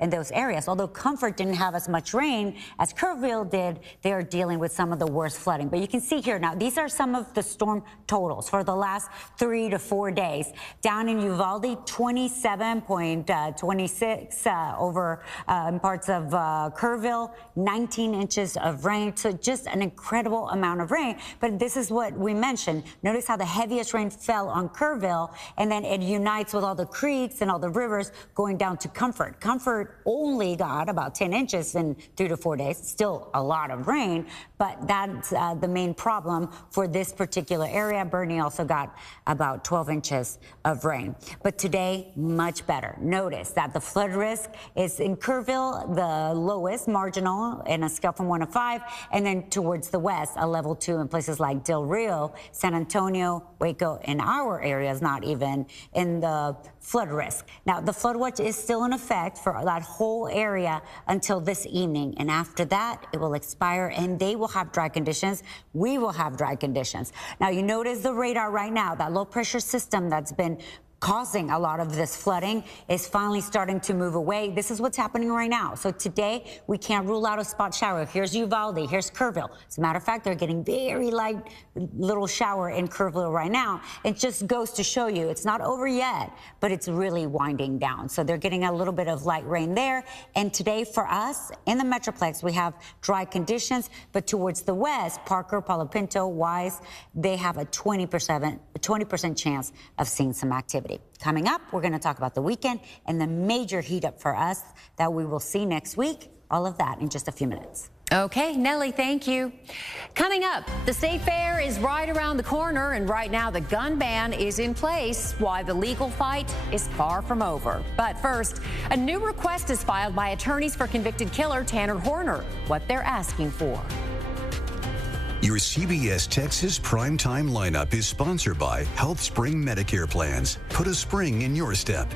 in those areas. Although Comfort didn't have as much rain as Kerrville did, they are dealing with some of the worst flooding. But you can see here now, these are some of the storm totals for the last 3 to 4 days. Down in Uvalde, 27.26 over in parts of Kerrville, 19 inches of rain. So just an incredible amount of rain. But this is what we mentioned. Notice how the heaviest rain fell on Kerrville, and then it unites with all the creeks and all the rivers going down to Comfort. Comfort only got about 10 inches in 3 to 4 days. Still a lot of rain, but that's the main problem for this particular area. Bernie also got about 12 inches of rain. But today, much better. Notice that the flood risk is in Kerrville, the lowest, marginal, in a scale from 1 to 5, and then towards the west, a level 2 in places like Del Rio, San Antonio, Waco. In our areas, not even in the flood risk. Now, the flood watch is still in effect for that whole area until this evening, and after that it will expire and they will have dry conditions. We will have dry conditions. Now, you notice the radar right now, that low pressure system that's been causing a lot of this flooding is finally starting to move away. This is what's happening right now. So today, we can't rule out a spot shower. Here's Uvalde, here's Kerrville. As a matter of fact, they're getting very light little shower in Kerrville right now. It just goes to show you it's not over yet, but it's really winding down. So they're getting a little bit of light rain there. And today for us in the Metroplex, we have dry conditions, but towards the west, Parker, Palo Pinto, Wise, they have a 20% chance of seeing some activity. Coming up, we're going to talk about the weekend and the major heat up for us that we will see next week. All of that in just a few minutes. Okay, Nellie, thank you. Coming up, the state fair is right around the corner, and right now the gun ban is in place while the legal fight is far from over. But first, a new request is filed by attorneys for convicted killer Tanner Horner. What they're asking for. Your CBS Texas primetime lineup is sponsored by Health Spring Medicare Plans. Put a spring in your step.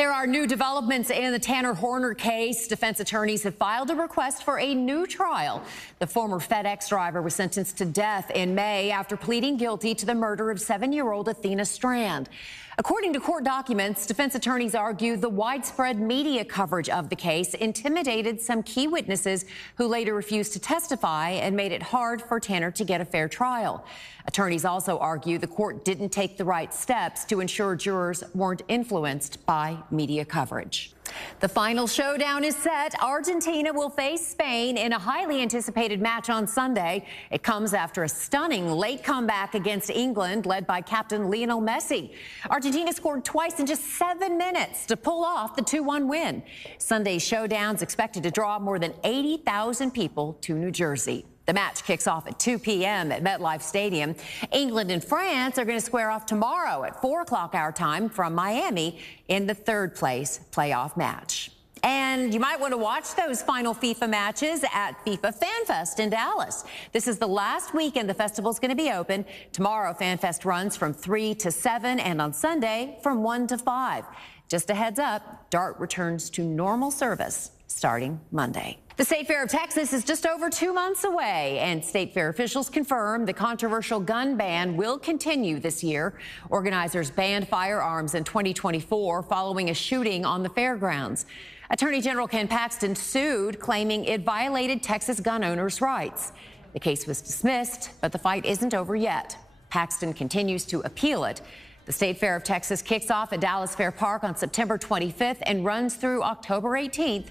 There are new developments in the Tanner Horner case. Defense attorneys have filed a request for a new trial. The former FedEx driver was sentenced to death in May after pleading guilty to the murder of 7-year-old Athena Strand. According to court documents, defense attorneys argue the widespread media coverage of the case intimidated some key witnesses who later refused to testify and made it hard for Tanner to get a fair trial. Attorneys also argue the court didn't take the right steps to ensure jurors weren't influenced by media coverage. The final showdown is set. Argentina will face Spain in a highly anticipated match on Sunday. It comes after a stunning late comeback against England, led by captain Lionel Messi. Argentina scored twice in just 7 minutes to pull off the 2-1 win. Sunday's showdown's expected to draw more than 80,000 people to New Jersey. The match kicks off at 2 p.m. at MetLife Stadium. England and France are going to square off tomorrow at 4 o'clock our time from Miami in the third-place playoff match. And you might want to watch those final FIFA matches at FIFA FanFest in Dallas. This is the last weekend the festival's going to be open. Tomorrow, FanFest runs from 3 to 7, and on Sunday from 1 to 5. Just a heads up, DART returns to normal service starting Monday. The State Fair of Texas is just over 2 months away, and state fair officials confirm the controversial gun ban will continue this year. Organizers banned firearms in 2024 following a shooting on the fairgrounds. Attorney General Ken Paxton sued, claiming it violated Texas gun owners' rights. The case was dismissed, but the fight isn't over yet. Paxton continues to appeal it. The State Fair of Texas kicks off at Dallas Fair Park on September 25th and runs through October 18th.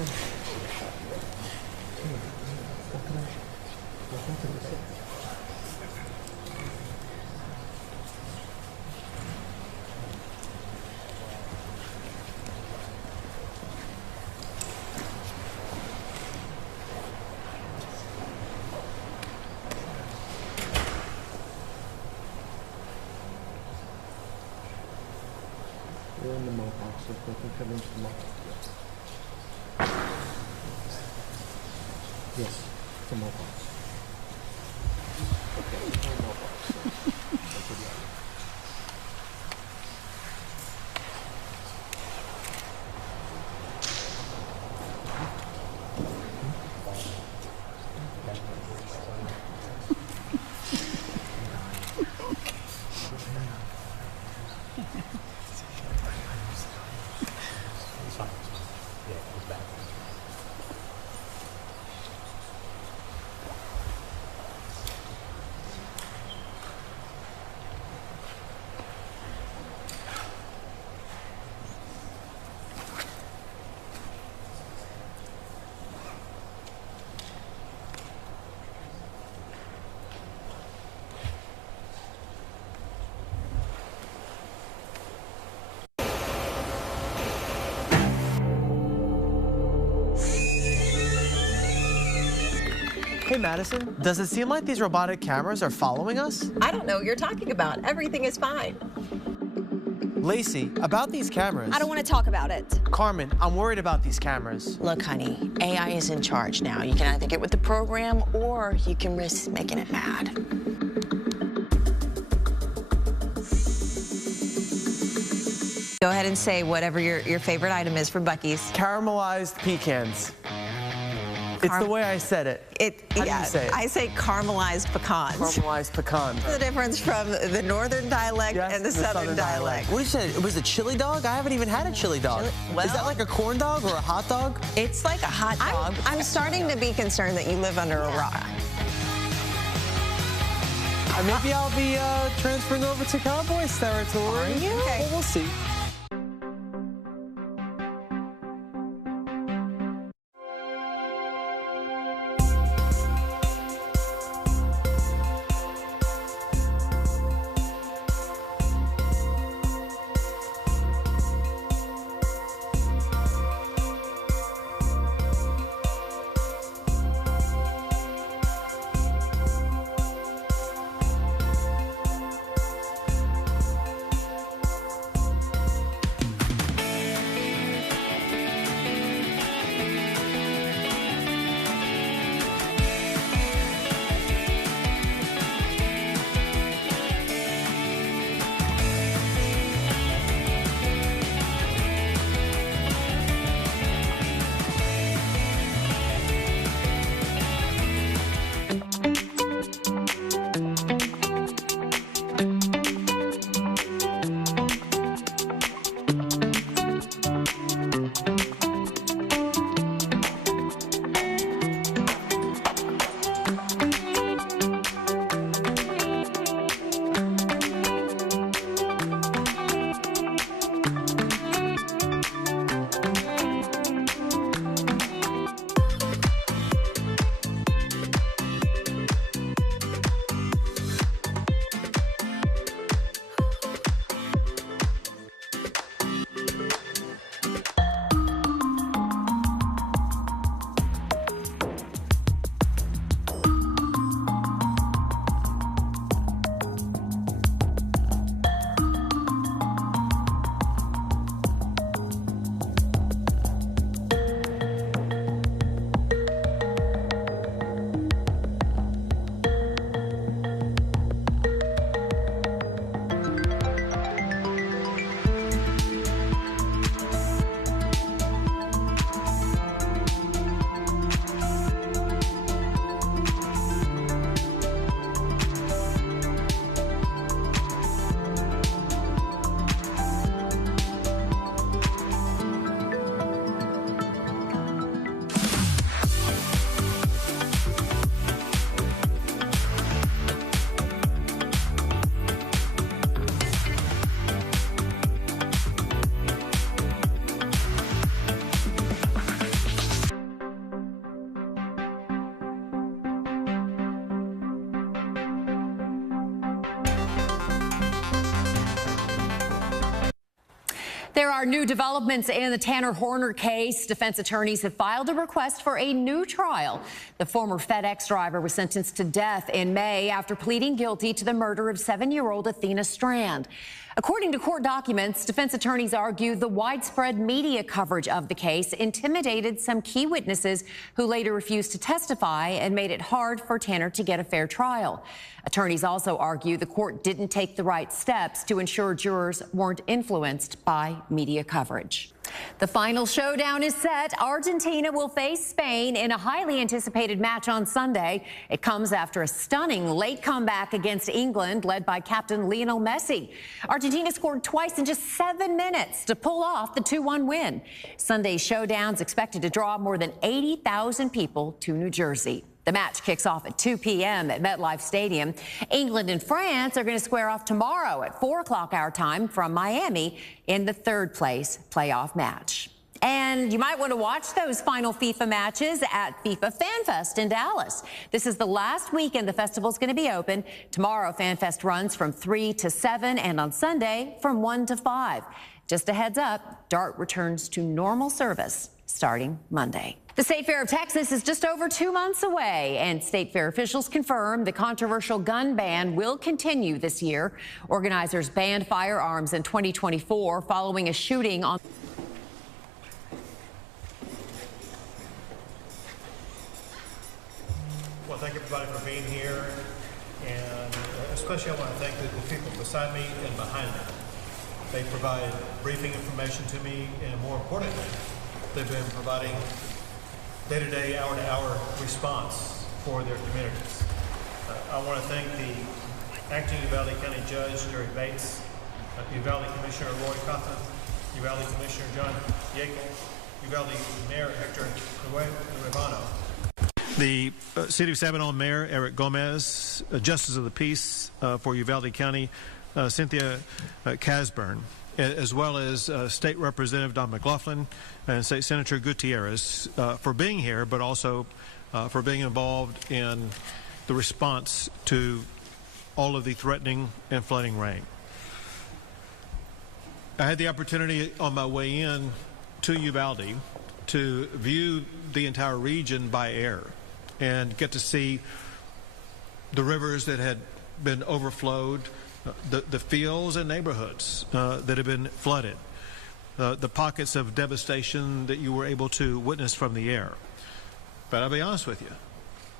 We're in the mailbox, if they can come into the mailbox. Yes, the mailbox. Okay, the mailbox. Hey, Madison, does it seem like these robotic cameras are following us? I don't know what you're talking about. Everything is fine. Lacey, about these cameras. I don't want to talk about it. Carmen, I'm worried about these cameras. Look, honey, AI is in charge now. You can either get with the program or you can risk making it mad. Go ahead and say whatever your favorite item is for Buc-ee's. Caramelized pecans. It's the way I said it. How do you say it? I say caramelized pecans. Caramelized pecan. The difference from the northern dialect and the southern dialect. What did you say? It was a chili dog? I haven't even had a chili dog. Is that like a corn dog or a hot dog? It's like a hot dog. I'm starting to be concerned that you live under a rock. Maybe I'll be transferring over to Cowboys territory. Are you? Well, we'll see. There are new developments in the Tanner Horner case. Defense attorneys have filed a request for a new trial. The former FedEx driver was sentenced to death in May after pleading guilty to the murder of 7-year-old Athena Strand. According to court documents, defense attorneys argue the widespread media coverage of the case intimidated some key witnesses who later refused to testify and made it hard for Tanner to get a fair trial. Attorneys also argue the court didn't take the right steps to ensure jurors weren't influenced by media coverage. The final showdown is set. Argentina will face Spain in a highly anticipated match on Sunday. It comes after a stunning late comeback against England, led by captain Lionel Messi. Argentina scored twice in just 7 minutes to pull off the 2-1 win. Sunday's showdown's expected to draw more than 80,000 people to New Jersey. The match kicks off at 2 p.m. at MetLife Stadium. England and France are going to square off tomorrow at 4 o'clock our time from Miami in the third-place playoff match. And you might want to watch those final FIFA matches at FIFA FanFest in Dallas. This is the last weekend the festival's going to be open. Tomorrow, FanFest runs from 3 to 7, and on Sunday from 1 to 5. Just a heads up, DART returns to normal service starting Monday. The State Fair of Texas is just over 2 months away, and State Fair officials confirm the controversial gun ban will continue this year. Organizers banned firearms in 2024 following a shooting on... Well, thank everybody for being here, and especially I want to thank the people beside me and behind me. They provided briefing information to me, and more importantly, they've been providing day-to-day, hour-to-hour response for their communities. I want to thank the acting Uvalde County Judge, Jerry Bates, Uvalde Commissioner Roy Cotham, Uvalde Commissioner John Yackel, Uvalde Mayor Hector Nuevano, the City of Sabinal Mayor Eric Gomez, Justice of the Peace for Uvalde County, Cynthia Casburn, as well as State Representative Don McLaughlin and State Senator Gutierrez for being here, but also for being involved in the response to all of the threatening and flooding rain. I had the opportunity on my way in to Uvalde to view the entire region by air and get to see the rivers that had been overflowed, the fields and neighborhoods that have been flooded, the pockets of devastation that you were able to witness from the air. But I'll be honest with you,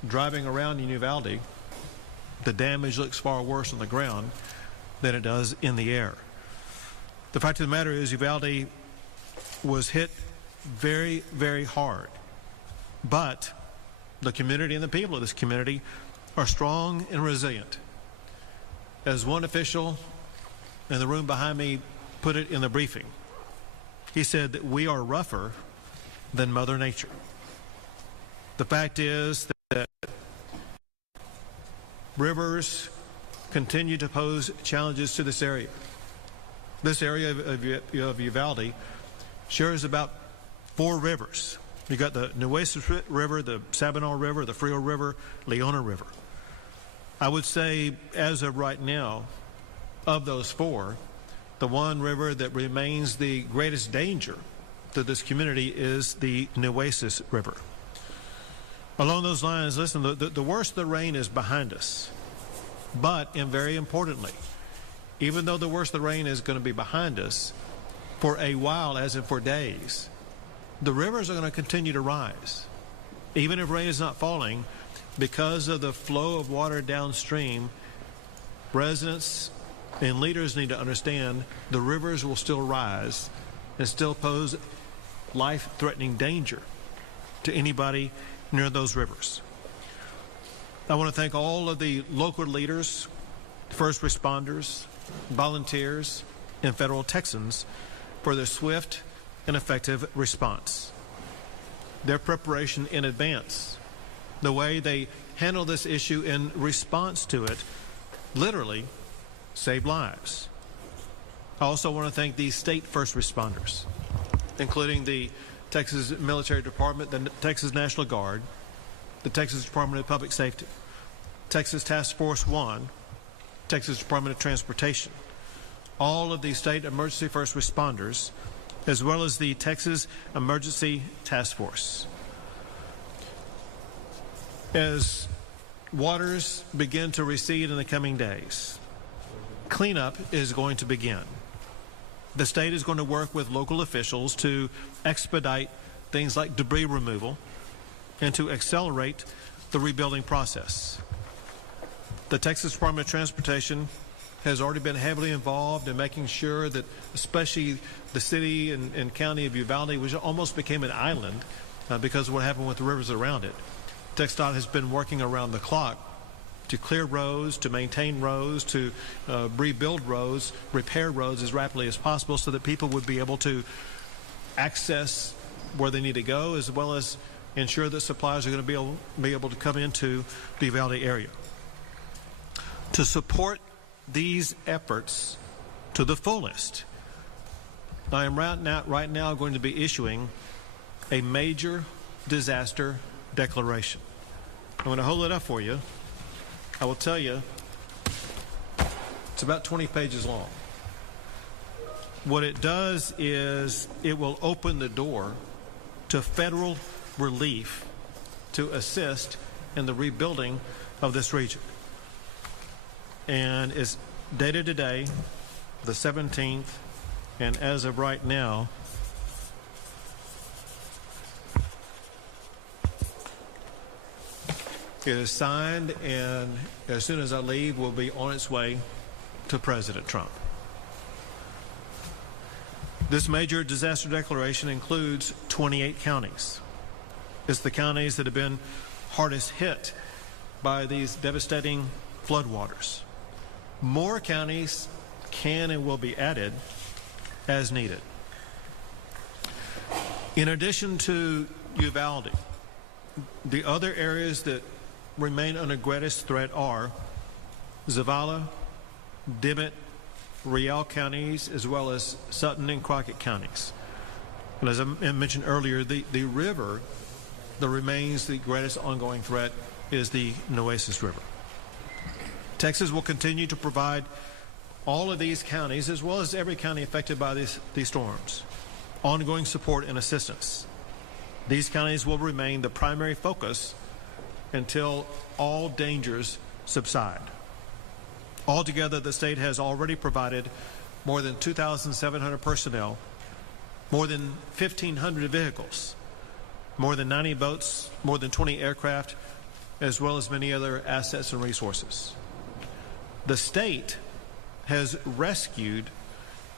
driving around in Uvalde, the damage looks far worse on the ground than it does in the air. The fact of the matter is Uvalde was hit very, very hard, but the community and the people of this community are strong and resilient. As one official in the room behind me put it in the briefing, he said that we are rougher than Mother Nature. The fact is that rivers continue to pose challenges to this area. This area of Uvalde shares about 4 rivers. You got the Nueces River, the Sabinal River, the Frio River, Leona River. I would say, as of right now, of those 4, the one river that remains the greatest danger to this community is the Nueces River. Along those lines, listen, the worst of the rain is behind us. But, and very importantly, even though the worst of the rain is going to be behind us, for a while, as in for days, the rivers are going to continue to rise. Even if rain is not falling, because of the flow of water downstream, residents and leaders need to understand the rivers will still rise and still pose life-threatening danger to anybody near those rivers. I want to thank all of the local leaders, first responders, volunteers, and federal Texans for their swift and effective response. Their preparation in advance, the way they handle this issue in response to it, literally saved lives. I also want to thank the state first responders, including the Texas Military Department, the Texas National Guard, the Texas Department of Public Safety, Texas Task Force 1, Texas Department of Transportation, all of the state emergency first responders, as well as the Texas Emergency Task Force. As waters begin to recede in the coming days, cleanup is going to begin. The state is going to work with local officials to expedite things like debris removal and to accelerate the rebuilding process. The Texas Department of Transportation has already been heavily involved in making sure that especially the city and county of Uvalde, which almost became an island because of what happened with the rivers around it. TxDOT has been working around the clock to clear roads, to maintain roads, to rebuild roads, repair roads as rapidly as possible so that people would be able to access where they need to go, as well as ensure that supplies are going to be able to come into the Uvalde area. To support these efforts to the fullest, I am right now going to be issuing a major disaster declaration. I'm going to hold it up for you. I will tell you, it's about 20 pages long. What it does is it will open the door to federal relief to assist in the rebuilding of this region. And it's dated today, the 17th, and as of right now, it is signed, and as soon as I leave, will be on its way to President Trump. This major disaster declaration includes 28 counties. It's the counties that have been hardest hit by these devastating floodwaters. More counties can and will be added as needed. In addition to Uvalde, the other areas that remain under greatest threat are Zavala, Dimmitt, Riel counties, as well as Sutton and Crockett counties. And as I mentioned earlier, the river that remains the greatest ongoing threat is the Nueces River. Texas will continue to provide all of these counties, as well as every county affected by these storms, ongoing support and assistance. These counties will remain the primary focus until all dangers subside. Altogether, the state has already provided more than 2,700 personnel, more than 1,500 vehicles, more than 90 boats, more than 20 aircraft, as well as many other assets and resources. The state has rescued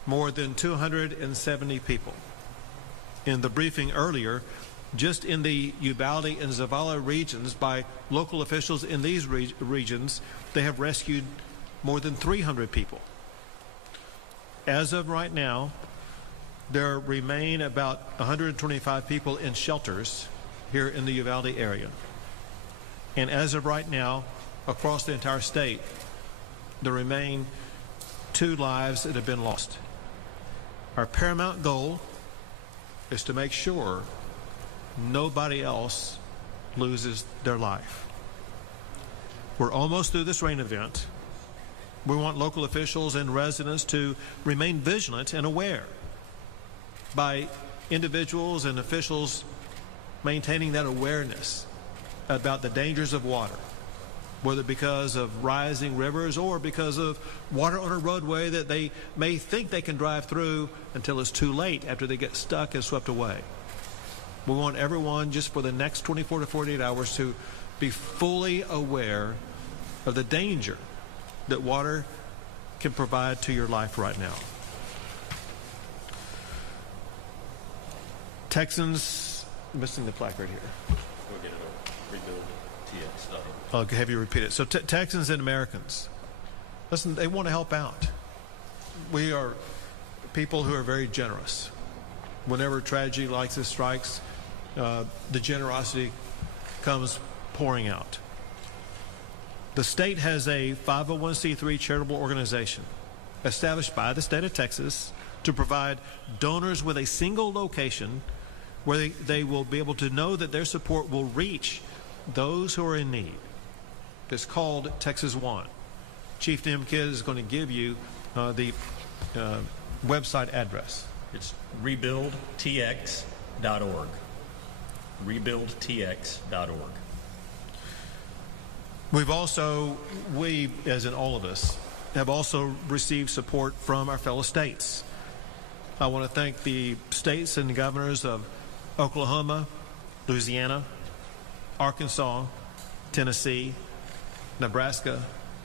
more than 270 people. In the briefing earlier, just in the Uvalde and Zavala regions, by local officials in these regions, they have rescued more than 300 people. As of right now, there remain about 125 people in shelters here in the Uvalde area. And as of right now, across the entire state, there remain 2 lives that have been lost. Our paramount goal is to make sure nobody else loses their life. We're almost through this rain event. We want local officials and residents to remain vigilant and aware by individuals and officials maintaining that awareness about the dangers of water, whether because of rising rivers or because of water on a roadway that they may think they can drive through until it's too late after they get stuck and swept away. We want everyone, just for the next 24 to 48 hours, to be fully aware of the danger that water can provide to your life right now. Texans, I'm missing the placard here. We're going to rebuild TX stuff. I'll have you repeat it. So Texans and Americans, listen, they want to help out. We are people who are very generous. Whenever tragedy like this strikes, the generosity comes pouring out. The state has a 501c3 charitable organization established by the state of Texas to provide donors with a single location where they will be able to know that their support will reach those who are in need. It's called Texas One. Chief Nim Kidd is going to give you the website address? It's rebuildtx.org. Rebuildtx.org. We, as in all of us, have also received support from our fellow states. I want to thank the states and governors of Oklahoma, Louisiana, Arkansas, Tennessee, Nebraska,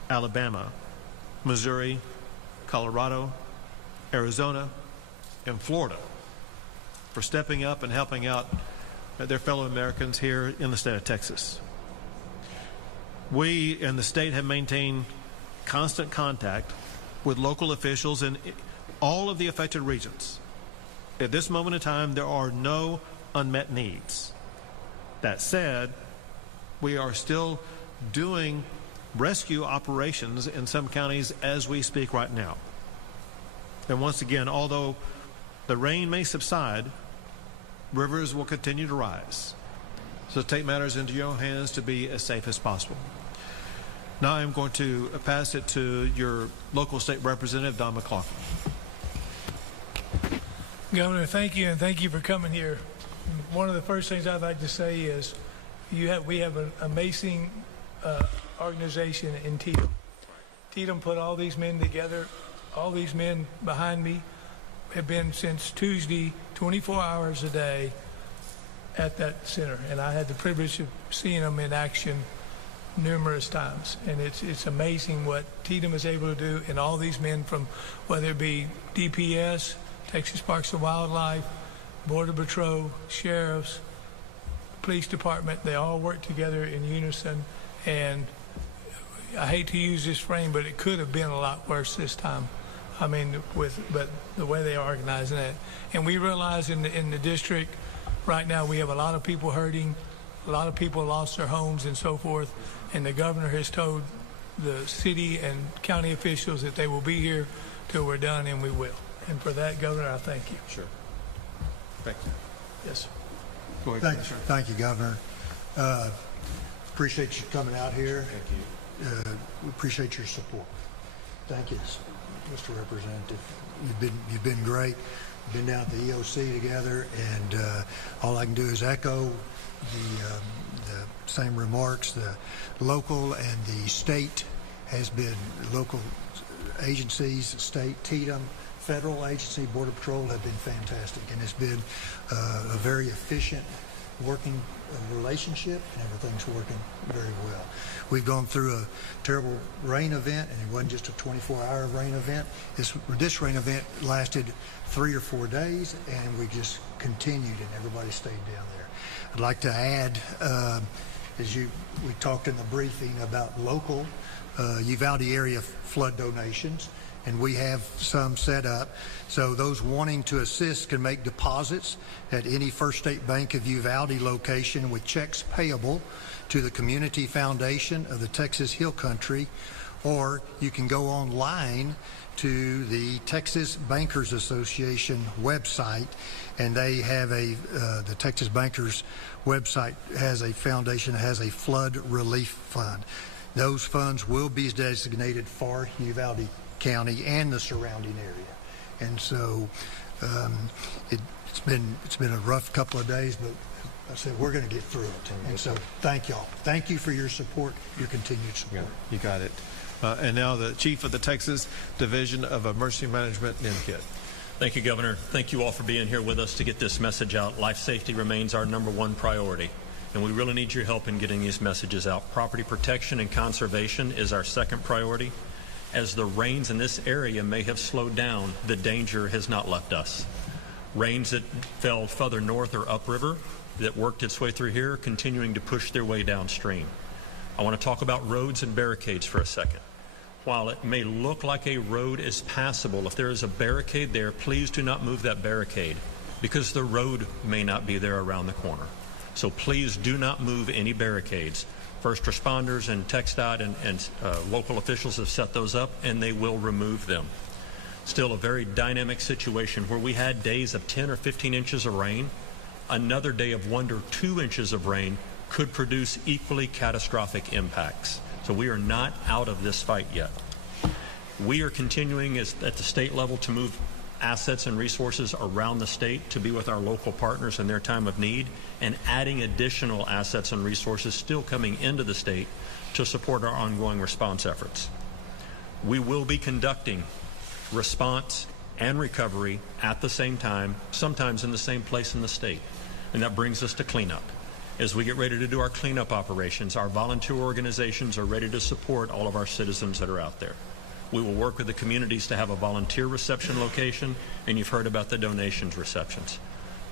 Alabama, Missouri, Colorado, Arizona, and Florida for stepping up and helping out their fellow Americans here in the state of Texas. We in the state have maintained constant contact with local officials in all of the affected regions. At this moment in time, there are no unmet needs. That said, we are still doing rescue operations in some counties as we speak right now. And once again, although the rain may subside, rivers will continue to rise. So take matters into your own hands to be as safe as possible. Now I'm going to pass it to your local state representative, Don McLaughlin. Governor, thank you, and thank you for coming here. One of the first things I'd like to say is we have an amazing organization in Tatum. Tatum put all these men together. All these men behind me have been since Tuesday, 24 hours a day at that center, and I had the privilege of seeing them in action numerous times, and it's amazing what Tatum is able to do, and all these men from whether it be DPS, Texas Parks and Wildlife, Border Patrol, sheriffs, police department, they all work together in unison. And I hate to use this frame, but it could have been a lot worse this time. I mean, but the way they are organizing it, and we realize in the district right now we have a lot of people hurting, a lot of people lost their homes and so forth. And the governor has told the city and county officials that they will be here till we're done, and we will. And for that, Governor, I thank you. Sure. Thank you. Yes, sir. Go ahead. Thank you, Governor. Appreciate you coming out here. Thank you. We appreciate your support. Thank you, Mr. Representative. You've been great. We've been down at the EOC together, and all I can do is echo the same remarks. The local and the state has been, local agencies, state, Tatum, federal agency, Border Patrol have been fantastic, and it's been a very efficient working relationship, and everything's working very well. We've gone through a terrible rain event, and it wasn't just a 24-hour rain event. This rain event lasted 3 or 4 days, and we just continued, and everybody stayed down there. I'd like to add, we talked in the briefing about local Uvalde area flood donations, and we have some set up. So those wanting to assist can make deposits at any First State Bank of Uvalde location with checks payable to the Community Foundation of the Texas Hill Country, or you can go online to the Texas Bankers Association website, and they have the Texas Bankers website has a foundation that has a flood relief fund. Those funds will be designated for Uvalde County and the surrounding area, and so it's been a rough couple of days, but I said we're going to get through it. And so thank y'all. Thank you for your support, your continued support. Yeah, you got it. And now the Chief of the Texas Division of Emergency Management, NKIT. Thank you, Governor. Thank you all for being here with us to get this message out. Life safety remains our #1 priority, and we really need your help in getting these messages out. Property protection and conservation is our second priority. As the rains in this area may have slowed down, the danger has not left us. Rains that fell further north or upriver that worked its way through here, continuing to push their way downstream. I want to talk about roads and barricades for a second. While it may look like a road is passable, if there is a barricade there, please do not move that barricade, because the road may not be there around the corner. So please do not move any barricades. First responders and TxDOT and local officials have set those up, and they will remove them. Still a very dynamic situation where we had days of 10 or 15 inches of rain. Another day of 1 to 2 inches of rain could produce equally catastrophic impacts. So we are not out of this fight yet. We are continuing at the state level to move assets and resources around the state to be with our local partners in their time of need, and adding additional assets and resources still coming into the state to support our ongoing response efforts. We will be conducting response and recovery at the same time, sometimes in the same place in the state. And that brings us to cleanup. As we get ready to do our cleanup operations, our volunteer organizations are ready to support all of our citizens that are out there. We will work with the communities to have a volunteer reception location, and you've heard about the donations receptions.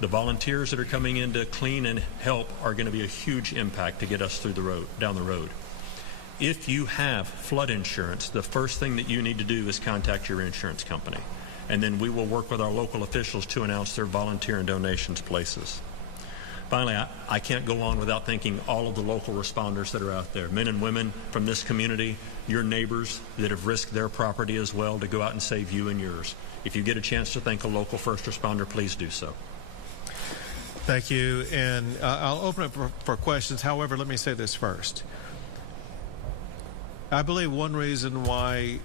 The volunteers that are coming in to clean and help are going to be a huge impact to get us through the road, down the road. If you have flood insurance, the first thing that you need to do is contact your insurance company, and then we will work with our local officials to announce their volunteer and donations places. Finally, I can't go on without thanking all of the local responders that are out there, men and women from this community, your neighbors that have risked their property as well to go out and save you and yours. If you get a chance to thank a local first responder, please do so. Thank you, and I'll open it for questions. However, let me say this first. I believe one reason why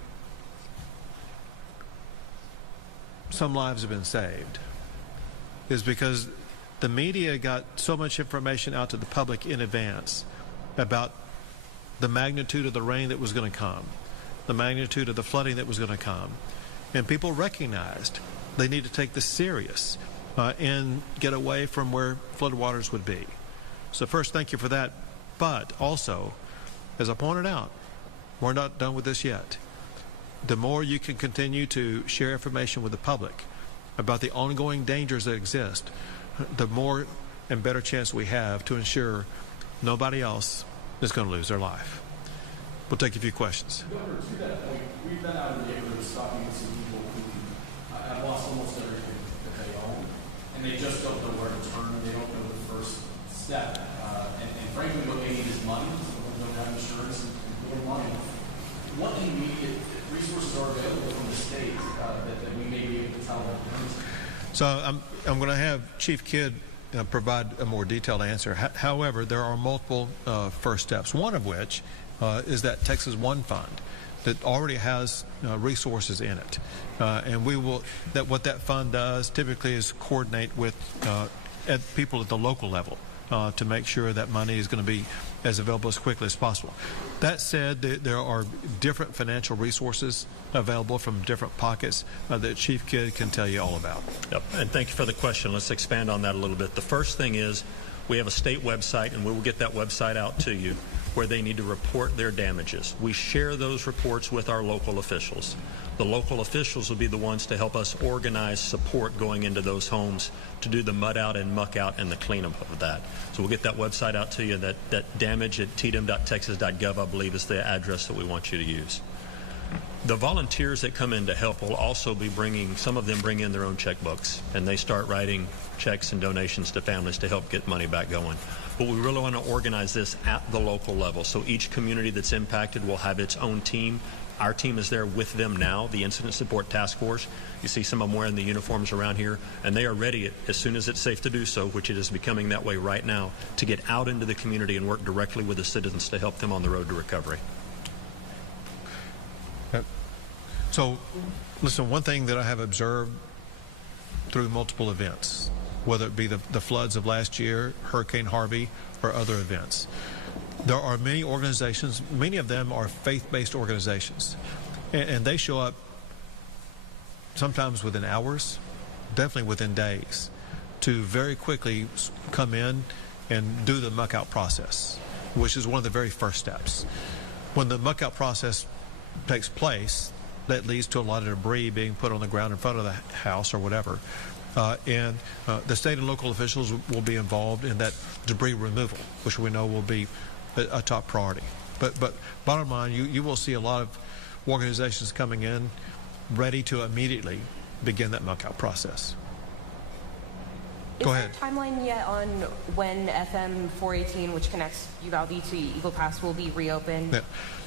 some lives have been saved is because the media got so much information out to the public in advance about the magnitude of the rain that was going to come, the magnitude of the flooding that was going to come, and people recognized they need to take this serious and get away from where floodwaters would be. So first, thank you for that. But also, as I pointed out, we're not done with this yet. The more you can continue to share information with the public about the ongoing dangers that exist, the more and better chance we have to ensure nobody else is going to lose their life. We'll take a few questions. Governor, to that point, we've been out in the neighborhood talking to some people who have lost almost everything that they own, and they just don't know where to turn. They don't know the first step. And frankly, what they need is money. Some of them don't have insurance and little money. What immediate resources are available from the state that we may be able to tell them? So I'm going to have Chief Kidd provide a more detailed answer. However, there are multiple first steps, one of which is that Texas One Fund that already has resources in it. And we will, what that fund does typically is coordinate with people at the local level to make sure that money is going to be as available as quickly as possible. That said, there are different financial resources available from different pockets that Chief Kidd can tell you all about. Yep, and thank you for the question. Let's expand on that a little bit. The first thing is we have a state website, and we will get that website out to you, where they need to report their damages. We share those reports with our local officials. The local officials will be the ones to help us organize support going into those homes to do the mud out and muck out and the cleanup of that. So we'll get that website out to you. That damage at tdm.texas.gov, I believe, is the address that we want you to use. The volunteers that come in to help will also be bringing, some of them bring in their own checkbooks, and they start writing checks and donations to families to help get money back going. But we really want to organize this at the local level. So each community that's impacted will have its own team. Our team is there with them now, the Incident Support Task Force. You see some of them wearing the uniforms around here, and they are ready as soon as it's safe to do so, which it is becoming that way right now, to get out into the community and work directly with the citizens to help them on the road to recovery. So, listen, one thing that I have observed through multiple events, whether it be the floods of last year, Hurricane Harvey, or other events, there are many organizations, many of them are faith-based organizations, and they show up sometimes within hours, definitely within days, to very quickly come in and do the muck-out process, which is one of the very first steps. When the muck-out process takes place, that leads to a lot of debris being put on the ground in front of the house or whatever. And the state and local officials will be involved in that debris removal, which we know will be a top priority. But bottom line, you will see a lot of organizations coming in ready to immediately begin that muck-out process. Go ahead. Is there a timeline yet on when FM 418, which connects Uvalde to Eagle Pass, will be reopened? Yeah.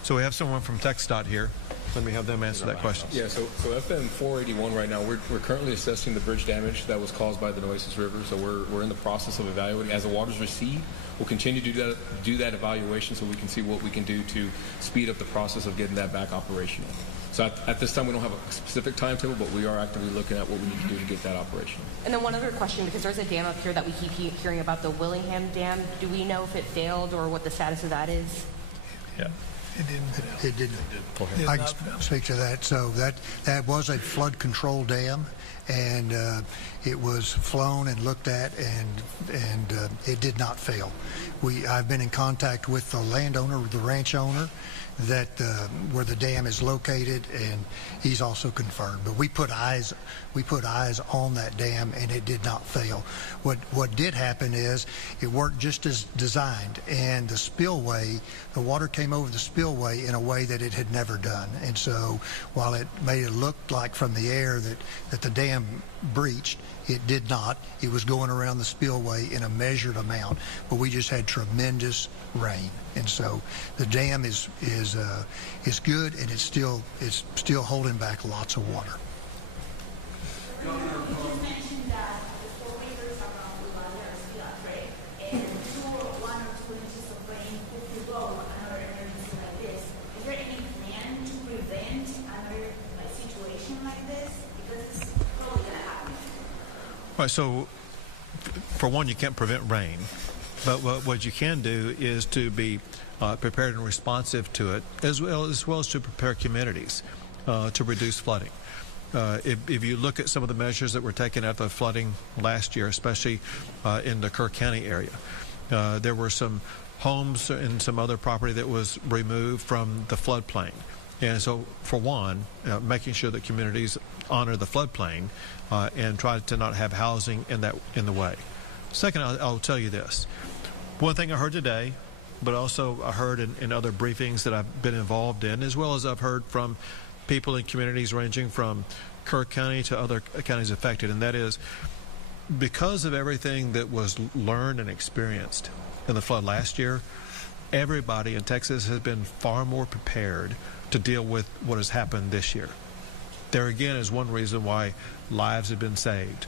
So we have someone from TxDOT here. Let me have them answer that question. Yeah, so FM 481 right now, we're currently assessing the bridge damage that was caused by the Nueces River. So we're in the process of evaluating. As the waters recede, we'll continue to do that evaluation so we can see what we can do to speed up the process of getting that back operational. So at this time, we don't have a specific timetable, but we are actively looking at what we need to do to get that operational. And then one other question, because there's a dam up here that we keep hearing about, the Willingham Dam. Do we know if it failed or what the status of that is? Yeah. It didn't. I can speak to that. So that was a flood control dam, and it was flown and looked at, and it did not fail. I've been in contact with the landowner, the ranch owner, that where the dam is located, and he's also confirmed. But we put eyes on that dam, and it did not fail. What did happen is it worked just as designed, and the spillway, the water came over the spillway in a way that it had never done. And so while it made it look like from the air that the dam breached, it did not. It was going around the spillway in a measured amount, but we just had tremendous rain, and so the dam is good, and it's still holding back lots of water. You just mentioned that the 4 rivers around Uvalde are still at threat, and 1 or 2 inches of rain could provoke another emergency like this. Is there any plan to prevent another situation like this? Because it's probably going to happen. Right, so for one, you can't prevent rain, but what you can do is to be prepared and responsive to it, as well as to prepare communities to reduce flooding. If you look at some of the measures that were taken after the flooding last year, especially in the Kerr County area, there were some homes and some other property that was removed from the floodplain. And so, for one, making sure that communities honor the floodplain and try to not have housing in the way. Second, I'll tell you this. One thing I heard today, but also I heard in other briefings that I've been involved in, as well as I've heard from people in communities ranging from Kerr County to other counties affected, and that is because of everything that was learned and experienced in the flood last year, everybody in Texas has been far more prepared to deal with what has happened this year. There again is one reason why lives have been saved.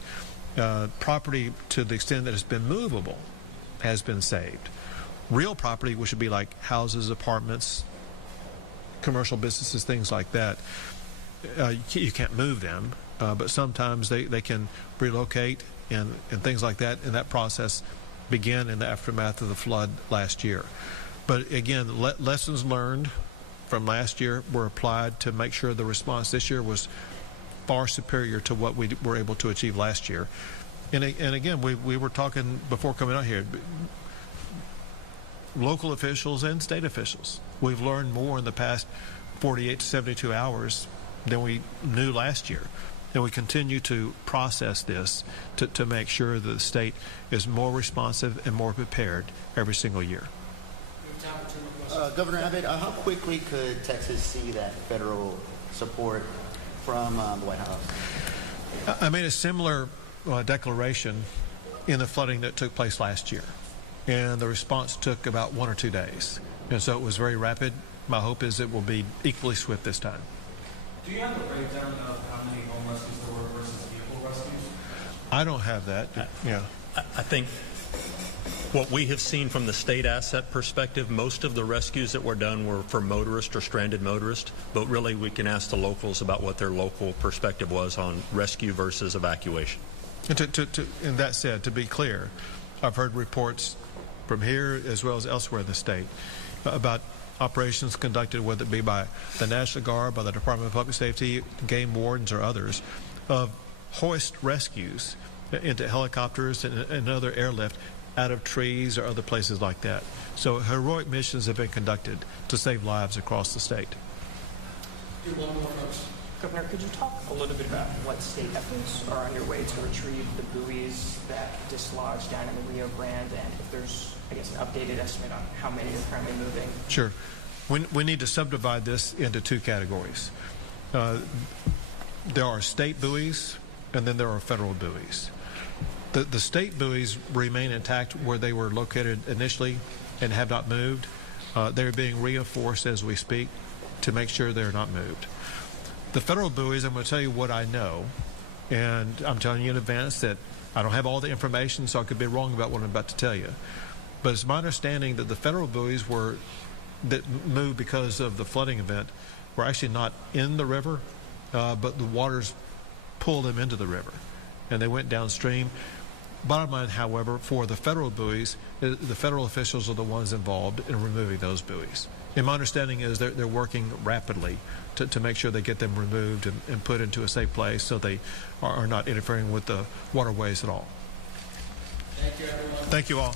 Property, to the extent that it's been movable, has been saved. Real property, which would be like houses, apartments, commercial businesses, things like that, you can't move them, but sometimes they can relocate and things like that, and that process began in the aftermath of the flood last year. But again, lessons learned from last year were applied to make sure the response this year was far superior to what we were able to achieve last year. And again, we were talking before coming out here, local officials and state officials. We've learned more in the past 48 to 72 hours than we knew last year. And we continue to process this to make sure that the state is more responsive and more prepared every single year. Governor Abbott, how quickly could Texas see that federal support from the White House? I made a similar declaration in the flooding that took place last year, and the response took about 1 or 2 days, and so it was very rapid. My hope is it will be equally swift this time. Do you have a breakdown of how many home rescues there were versus vehicle rescues? I don't have that. Yeah. I think what we have seen from the state asset perspective, most of the rescues that were done were for motorists or stranded motorists, but really we can ask the locals about what their local perspective was on rescue versus evacuation. And that said, to be clear, I've heard reports from here as well as elsewhere in the state about operations conducted, whether it be by the National Guard, by the Department of Public Safety, game wardens, or others, of hoist rescues into helicopters and other airlift out of trees or other places like that. So heroic missions have been conducted to save lives across the state. Governor, could you talk a little bit about what state efforts are underway to retrieve the buoys that dislodged down in the Rio Grande, and if there's, I guess, an updated estimate on how many are currently moving? Sure. We need to subdivide this into 2 categories. There are state buoys, and then there are federal buoys. The state buoys remain intact where they were located initially and have not moved. They're being reinforced as we speak to make sure they're not moved. The federal buoys, I'm going to tell you what I know, and I'm telling you in advance that I don't have all the information, so I could be wrong about what I'm about to tell you. But it's my understanding that the federal buoys that moved because of the flooding event were actually not in the river, but the waters pulled them into the river, and they went downstream. Bottom line, however, for the federal buoys, the federal officials are the ones involved in removing those buoys. And my understanding is they're working rapidly to make sure they get them removed and put into a safe place so they are not interfering with the waterways at all. Thank you, everyone. Thank you all.